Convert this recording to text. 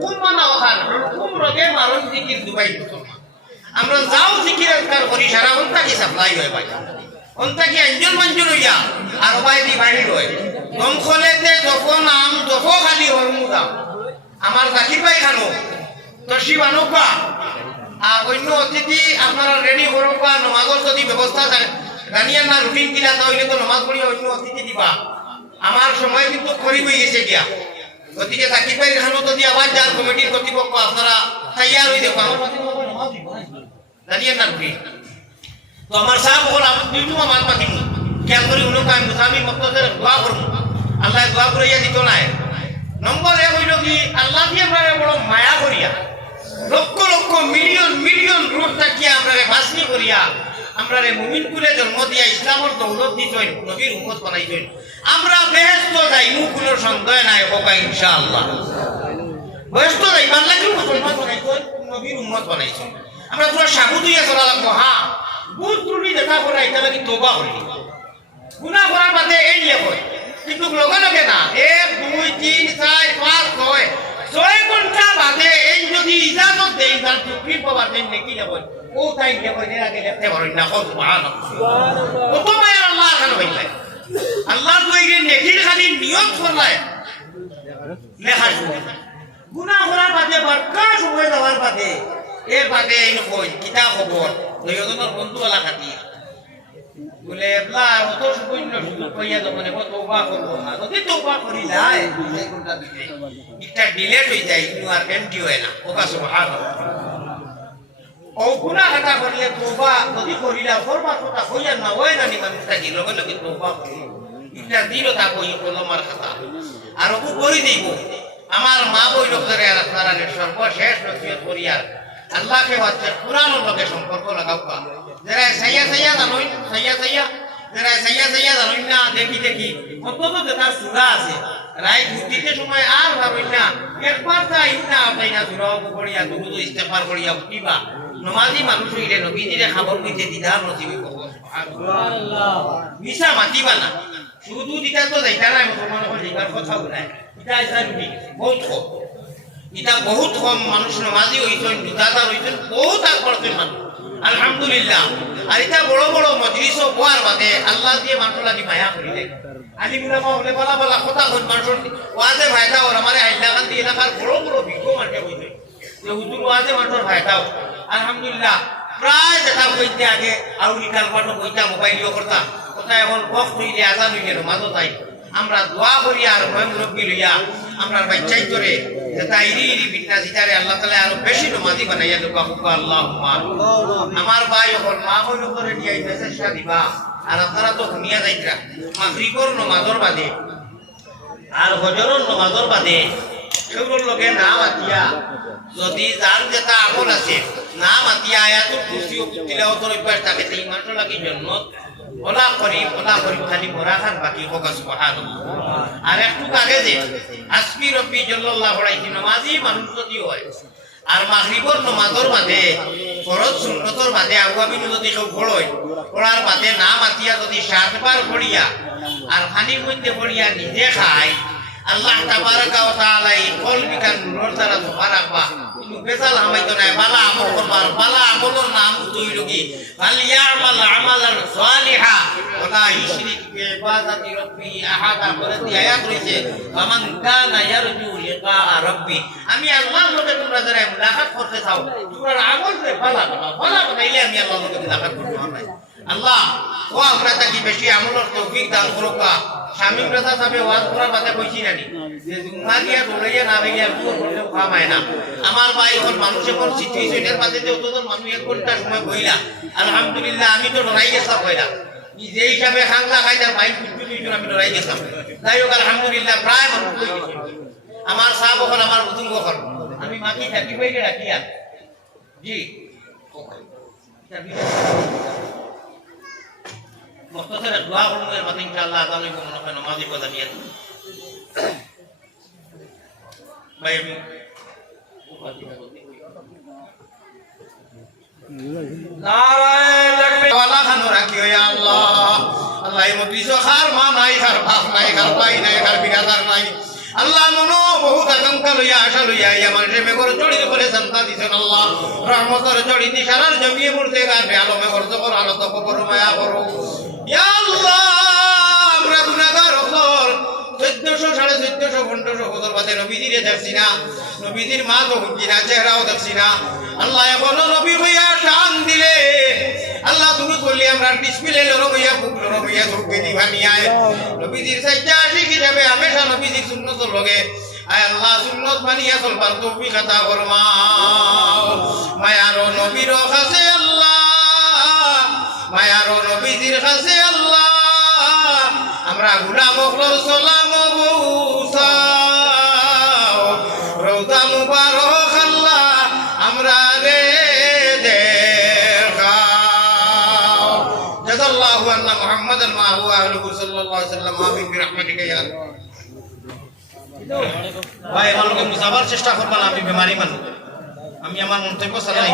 হুকুম মানা ওখান হুকুম রগে মারণ জিকির দুবাই মুসলমান আমরা যাও জিকির আজকার করি সারা ঘন্টা কি সাপ্লাই হয় ভাই ঘন্টা কি আঞ্জল মঞ্জুর হইয়া আর ভাই দি বাড়ি রয় দমখলেতে যখন আম যত খালি হরমুদাম আমার জাকির ভাই খানো তসি বানুকা আর অন্য অতিথি আপনারা রেডি করবা নমাজর যদি ব্যবস্থা থাকে জানিয়া না রুটিন কিলা তাহলে তো নমাজ পড়িয়া অন্য অতিথি দিবা আমার সময় কিন্তু খরিব হয়ে গেছে গিয়া গতিকে জাকির ভাই খানো যদি আবার যার কমিটির কর্তৃপক্ষ আপনারা তৈয়ার হয়ে দেখো আমার জানিয়া না রুটিন তো আমার সাহেব বল আমি দুইটু আমার পাঠিনি খেয়াল করি উনি আমি মুসামি মক্তদের দোয়া করবো আল্লাহ দোয়া করিয়া দিত নাই নম্বর এক হইল কি আল্লাহ দিয়ে আমরা বড় মায়া করিয়া lakh lakh million million root থাকিয়া আমরা ভাসনি করিয়া আমরা মুমিন কুলে জন্ম দিয়া ইসলামর দৌলত দিতেন নবীর উম্মত বানাইতেন আমরা বেহেশত যাইমু কোনো সন্দেহ নাই বাবা ইনশাআল্লাহ বেহেশত যাইবার লাগি মুসলমান বানাইতেন নবীর উম্মত বানাইতেন আমরা পুরো সাবুত হইয়া চলা লাগবো হ্যাঁ ভুল ত্রুটি দেখা করে এটা লাগি তওবা করি গুনাহ করার বাদে এই নিয়ে কয় কিন্তু লগে লগে না 1 2 3 4 5 6 ঘন্টা বাদে এই যদি ইজাজত দেই তার চুক্তি পাবার দেন নাকি যাব ও তাই কে কই এর আগে দেখতে পারেন না সুবহানাল্লাহ কত মায়ের আল্লাহ খান হইছে আল্লাহ কইরে নেকির খালি নিয়ত করলায় লেখা গুনাহ করার বাদে বরকা সময় যাওয়ার বাদে এর বাদে এই কই কিতা খবর দুইজনের বন্ধু वाला খাতি বলে এবলা অত সুবইন্য শুধু কইয়া যখন তওবা করব না যদি তওবা করি যায় এই ঘন্টা দিতে এটা ডিলেট হই যায় ইনু আর এমটি হয় না ওকা সুবহানাল্লাহ ও গুনাহ কাটা করলে তওবা যদি করিলা ফরমা কথা কইয়া না হয় না নি মানুষটা কি লগে লগে তওবা করি এটা দিলো তা কই কলমার কথা আর ও করি দিব আমার মা বই লোকদের আর আপনারা সর্বশেষ নসিহত করিয়া আল্লাহকে ওয়াতে কুরআনের লগে সম্পর্ক লাগাও যারা সাইয়া সাইয়া জানোই যারা জানোই না দেখি অন্তত যেটা সূরা আছে রাই দিতে সময় আর ভাবই না একবার তাই না আপনি না সূরা পড়িয়া দুরুদ ইস্তেগফার করিয়া উঠিবা নমাজি মানুষ হইলে নবীজিরে খবর কইতে দিদার নসিব করব সুবহানাল্লাহ মিশা মাতিবা না শুধু দিতা তো যাইতা না মুসলমান হল দিবার কথা বলে এটা জানি বহুত কম মানুষ নমাজি হইছেন দুদাদার হইছেন বহুত আর করছেন মানুষ আলহামদুলিল্লাহ আর এটা বড় বড় মজলিস ও বোয়ার বাদে আল্লাহ দিয়ে মানুষলা দি মায়া করিলে আলিম উলামা বলে বলা বলা কথা কোন মানুষ ওয়াজে ফায়দা ওর আমারে হাইলাকান্দি এলাকার বড় বড় বিজ্ঞ মানুষ হইছে যে হুজুর ওয়াজে মানুষের ফায়দা আলহামদুলিল্লাহ প্রায় দেখা কইতে আগে আউরি কালপাটো কইতা মোবাইলিও করতাম কথা এখন বক্স হইলে আজান হইলে নামাজও তাই আমরা দোয়া করি আর মুরব্বি লইয়া আমরা বাচ্চাই করে যেটা ইরি বিটনা সিতারে আল্লাহ তাআলা আরো বেশি নমাজি বানাইয়া দোয়া করব আল্লাহুম্মা আমার ভাই ওর মা হইল করে নিয়ে আইতেছে শাদিবা আর আপনারা তো ঘুমিয়া যাইতরা মাগরিবর নামাজের বাদে আর ফজরের নামাজের বাদে সেগুলোর লগে নাম আতিয়া যদি যার যেটা আমল আছে নাম আতিয়া আয়াতুল কুরসি ও তিলাওয়াতের অভ্যাস থাকে এই মানুষের লাগি জান্নাত ওলা করি খালি পড়াখান বাকি হোক সুবহানাল্লাহ আর একটু আগে যে আসমি রব্বি জাল্লাল্লাহু আলাইহি নামাজি মানুষ যদি হয় আর মাগরিবর নামাজের বাদে ফরজ সুন্নতর বাদে আওয়ামী যদি কেউ পড়য় পড়ার বাদে নাম আতিয়া যদি 7 বার পড়িয়া আর পানির মধ্যে পড়িয়া নিজে খায় আল্লাহ তাবারাকা ওয়া তাআলা এই কলবিকার নূরের দ্বারা সুবহানাল্লাহ বেসাল হামাইতো না বালা আমল করবার বালা আমলের নাম তুই লগি ফালিয়ামাল আমালান সালিহা ওয়ালা ইশরিক বিইবাদাতি রাব্বি আহাদা করে দি আয়াত রইছে ফামান কানা ইয়ারজু লিকা রাব্বি আমি আল্লাহর লগে তোমরা যারা মুলাকাত করতে চাও তোমরা আমল রে বালা বানাইলে আমি আল্লাহর লগে মুলাকাত করতে পারবো আল্লাহ ও আমরা তাকি বেশি আমলের তৌফিক দান করুকা শামিম রাজা সাহেব ওয়াজ করার বাতে কইছি নানি যে জুম্মা দিয়া দৌড়াইয়া না ভাইয়া পুরো করতে খামায় না আমার ভাই ওর মানুষের কোন সিচুয়েশনের বাতে যে ওতজন মানুষ 1 ঘন্টা সময় বইলা আলহামদুলিল্লাহ আমি তো ডরাই গেছাম কইলা যে হিসাবে খাংলা খাইদার ভাই কুচু দিছুন আমি ডরাই গেছাম যাই হোক আলহামদুলিল্লাহ প্রায় মানুষ কই গেছে আমার সাহেব ওখানে আমার বুজুর্গ ঘর আমি মাকি থাকি বইকে রাখিয়া জি মুখতাসার দোয়া করুন এর বাদে ইনশাআল্লাহ আযান হইব মনে হয় নামাজ পড়া নিয়ে ভাই আমি নারায়ে তাকবীর ওয়ালা খানো রাখিও ইয়া আল্লাহ আল্লাহ এই মজলিস খার মা নাই খার বাপ নাই খার ভাই নাই খার বিরাদার নাই আল্লাহ মনো বহুত আকাঙ্ক্ষা লইয়া আশা লইয়া ইয়া মানুষের মেঘর চড়ির করে সন্তান দিছেন আল্লাহ রহমতের চড়ি দিশারার জমিয়ে মুড়তে গানে আলমে করতে করো আলো তপ করো মায়া করো ইয়া আল্লাহ আমরা গুনাহগার হকর 1400 1450 1500 বছর বাদে নবীজিরে দেখছি না নবীজির মা তো হুঁকি না চেহারাও দেখছি না আল্লাহ এখনো নবী হইয়া টান দিলে আল্লাহ তুমি বললি আমরা ডিসপ্লে লরম হইয়া বুক লরম হইয়া ঢুকে দিবা নিয়ায় নবীজির সাজ্জা আশিক হিসাবে হামেশা নবীজির সুন্নতর লগে আয় আল্লাহ সুন্নত মানিয়া চলবার তৌফিক আতা ফরমাও মায়ারো নবীর কাছে আল্লাহ মায়ারো নবীজির কাছে আল্লাহ আমরা গুনাহ মখলর সালাম বউসাও রওজা মুবারক আল্লাহ আমরা রে দেখাও জাযাল্লাহু আন্না মুহাম্মাদান মা হুয়া আহলুহু সাল্লাল্লাহু আলাইহি ওয়াসাল্লাম আমিন বিরহমাতিকা ইয়া আল্লাহ ভাই ভালোকে মুসাফার চেষ্টা করবা আমি বেমারি মানুষ আমি আমার মন্তব্য চালাই